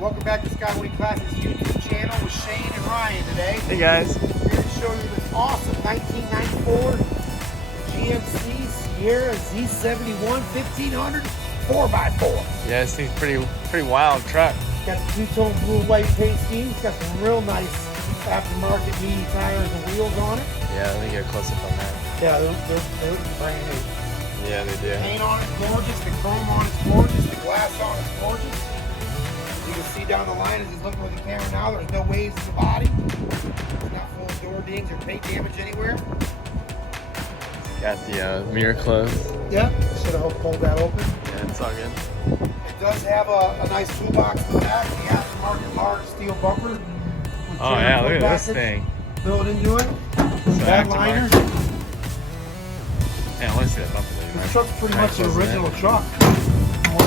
Welcome back to Skyway Classics YouTube channel with Shane and Ryan today. Hey guys. Here to show you this awesome 1994 GMC Sierra Z51 1500 4x4. Yeah, this thing's pretty wild truck. Got the two-tone blue-white paint scheme. It's got some real nice aftermarket meaty tires and wheels on it. Yeah, let me get a close-up on that. Yeah, they're brand new. Yeah, they do. Paint on it's gorgeous. The chrome on it's gorgeous. The glass on it's gorgeous. You can see down the line as he's looking with the camera now, there's no waves in the body. It's not full of door dings or paint damage anywhere. Got the mirror closed. Yep, should have pulled that open. Yeah, it's all good. It does have a nice toolbox in the back. The aftermarket large steel bumper. With Oh yeah, look at this package thing. built into it. It's Bad an liner. Yeah, I want to see that bumper. This truck's pretty much the Close it. original truck.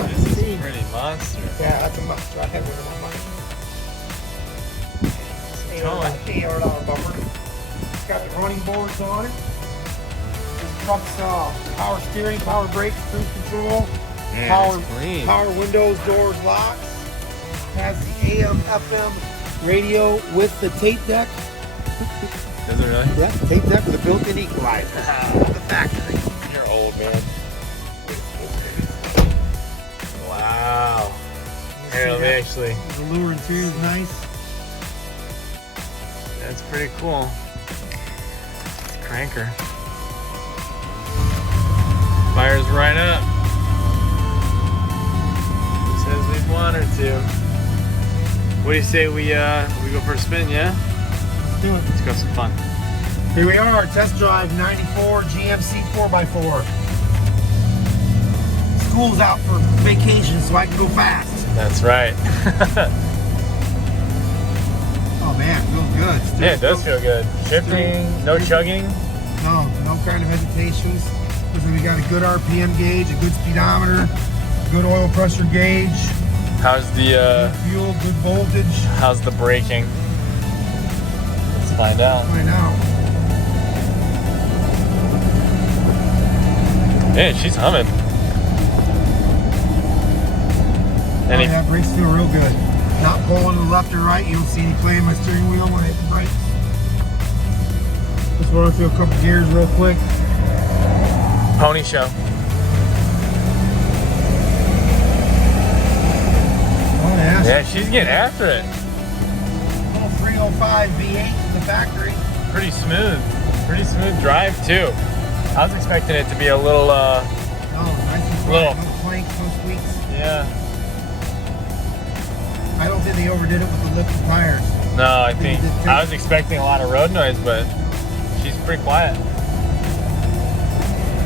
This is a pretty monster. Yeah, that's a must try. That was my money. $800 bumper. It's got the running boards on it. This truck's power steering, power brakes, cruise control, Man, power windows, doors, locks. Has the AM, FM radio with the tape deck. Does it really? Yeah, tape deck with a built-in equalizer. The factory. You're old, man. Wow. Here, let me actually. The lure interior is nice. That's pretty cool. Cranker. Fires right up. Says we've one or two. What do you say we go for a spin, yeah? Let's do it. Let's go have some fun. Here we are, test drive 94 GMC 4x4. School's out for vacation, so I can go fast. That's right. Oh man, it feels good. Still Yeah, it does feel good. Shifting, no chugging. No kind of hesitations. Listen, we got a good RPM gauge, a good speedometer, good oil pressure gauge, How's the good fuel, good voltage. how's the braking? Let's find out. Find out. Yeah, she's humming. Oh, yeah, brakes feel real good. Not pulling to the left or right. You don't see any play in my steering wheel when I hit the brakes. Just run through a couple gears real quick. Pony show. Oh yeah. Yeah, she's getting after it. Little 305 V8 from the factory. Pretty smooth drive too. I was expecting it to be a little Oh, nice and flat. Little. No planks, no squeaks. yeah. I don't think they overdid it with the lifted tires. No, I was expecting a lot of road noise, but she's pretty quiet.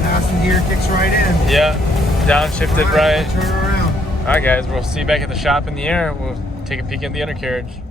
Passing gear kicks right in. Yeah, downshifted right. Turn around. All right, guys, we'll see you back at the shop in the air. We'll take a peek at the undercarriage.